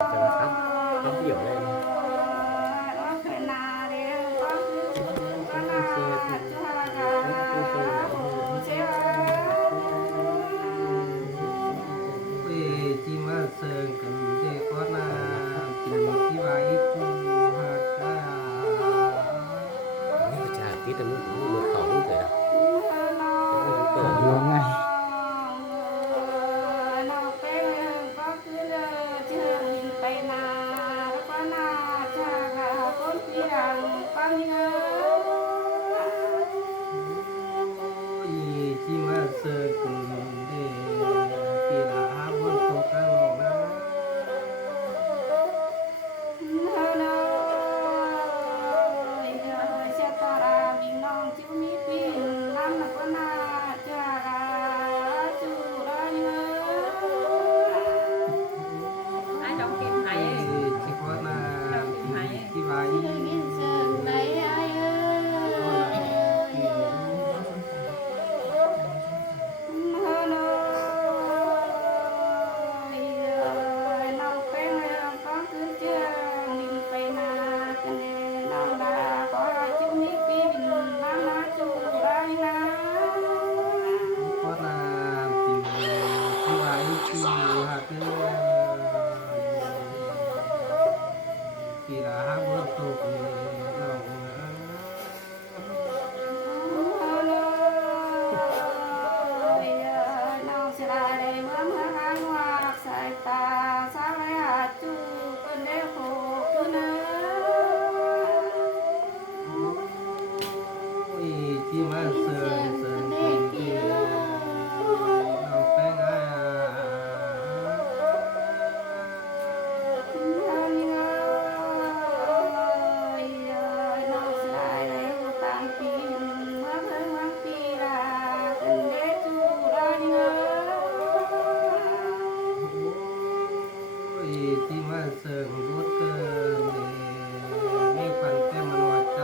จะมาครับต้องเดี่ยวเลยจิมาเซิงกันเด็กก็นาจินที่ว่าอีกูหากานี่ประชาธิปไตยมันหมดเขาลูกเลยนะเปิด เยอะไงจิมาเซิงกันเด็กกีฬาบนโต๊ะกันหรอกนะจิก็นาที่ว่าอีก็นาจินที่ว่าอีกูหากกีฬาบนโต๊ะนี่น้องนะ ที่มาเสิร์ฟเป็นที่เราแป้งที่มาเสิร์ฟรถเกินมีควันแก้มันวัดใจ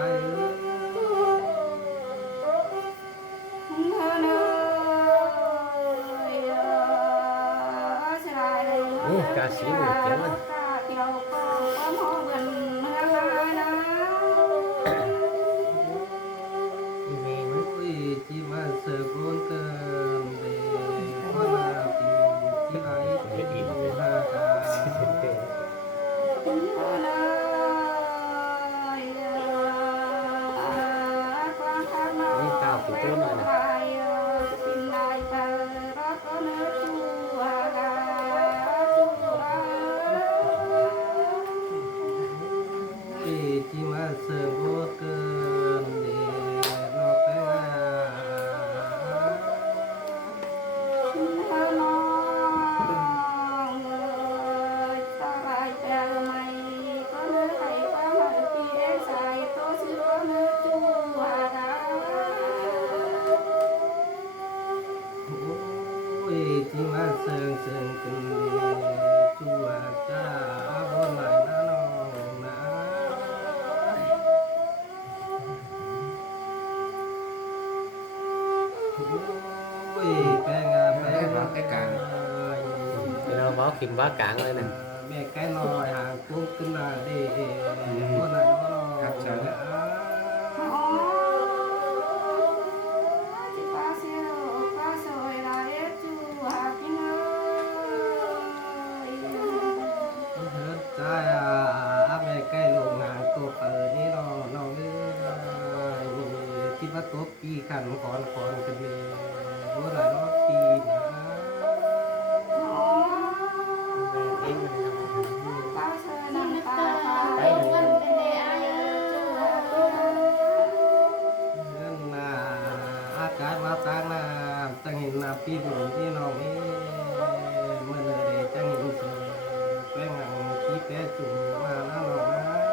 นี่กาสีหนึ่งเขียนมันอีเมลมัน ที่มาเสิร์ฟรถเกินว่ามาปีที่ไรที่หากา นี่ก้าวถึงต้นหน่อยนะ ที่มาเสิร์ฟรถเกินนอกแป้ที่มาเสิร์ฟกันจัวจ้าบนไหลน้าน้องนะ แป้งแป้งใกล้กลาง เราบอกคิมว่ากลางเลยนะ แม่ใกล้น้อยห่างกุ้งขึ้นมาดีคนไหนก็ใช่เฮ้ยจ้าแม่ใกล้ลงห่างตัวเปิดนี่น้องน้องเอ้ยคิดว่าตัวปีขันคอนกันดีว่าไหนก็ปีนะ เองมัน เรื่องนาอากาศมาตั้งนาตั้งเห็นนาปีบุญที่น้องเอ้เมื่อเลยตั้งเห็นเสือแป้งหังขี้แป้จุ่มมาแล้วน้องนะ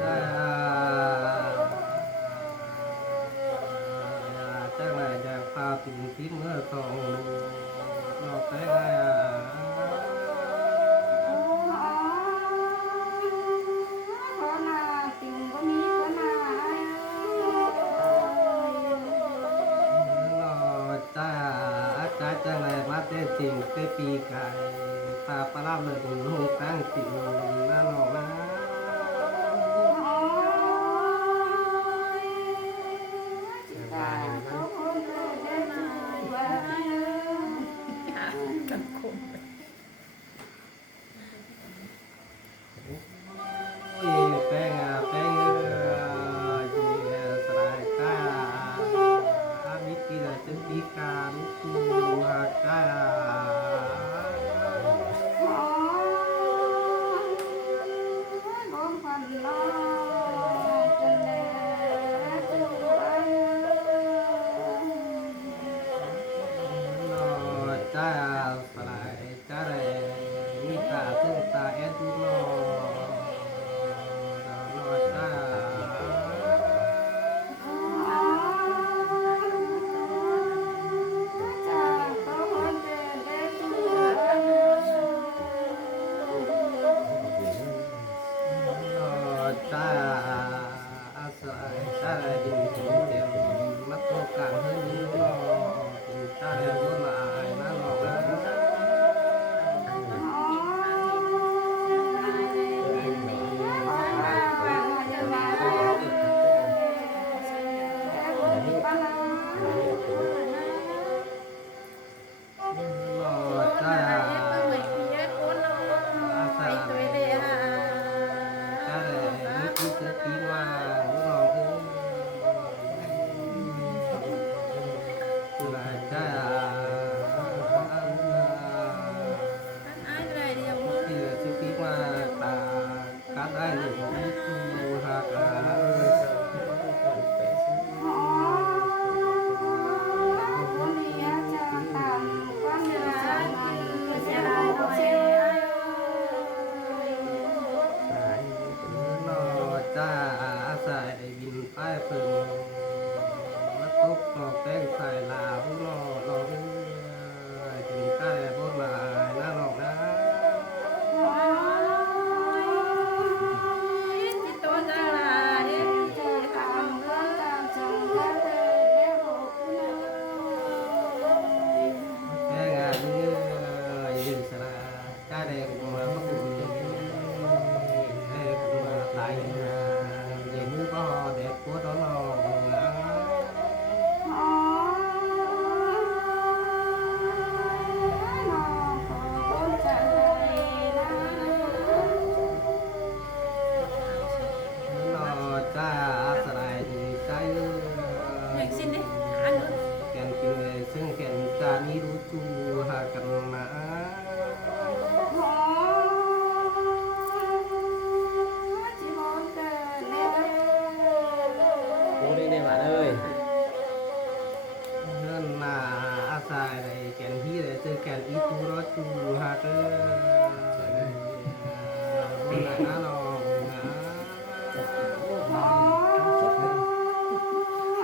จ้าจ้าจะพาถึงที่เมื่อสองนอกแป้ง แต่จริงแต่ปีกายตาปลาบเลยหงตั้งติ่งน้าน้องนะแป้งแป้งเยสลายกาอามิตรที่จะปีการตัวกา cha phải cha này mi ta tương ta em tu nó cha nó cha sợi cha này bình thường đều mắt to càng hơn nó cha này muốn lại nó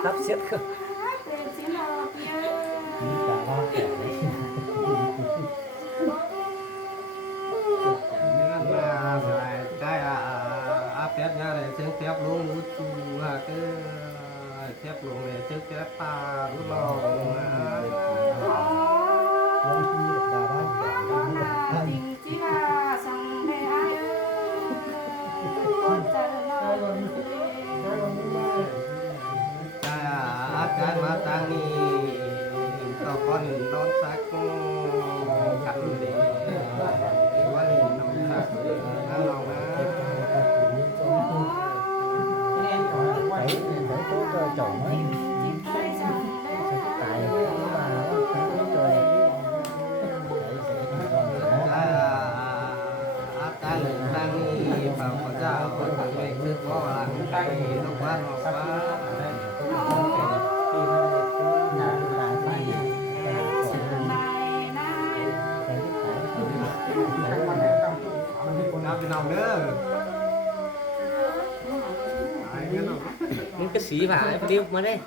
sắp xếp cơ cái áp tép nha này xem tép luôn nút chu cái tép luôn này xem tép ta nút lò cái mà tăng đi cho con đón xác cắn để quan hệ nằm xác ăn lòng có chồng ấy tại mà trời cái lần tăng đi vào có sao có người cứ có làm cái nó quáพี่น้องเด้อnhững cái xí vải điêu mà đây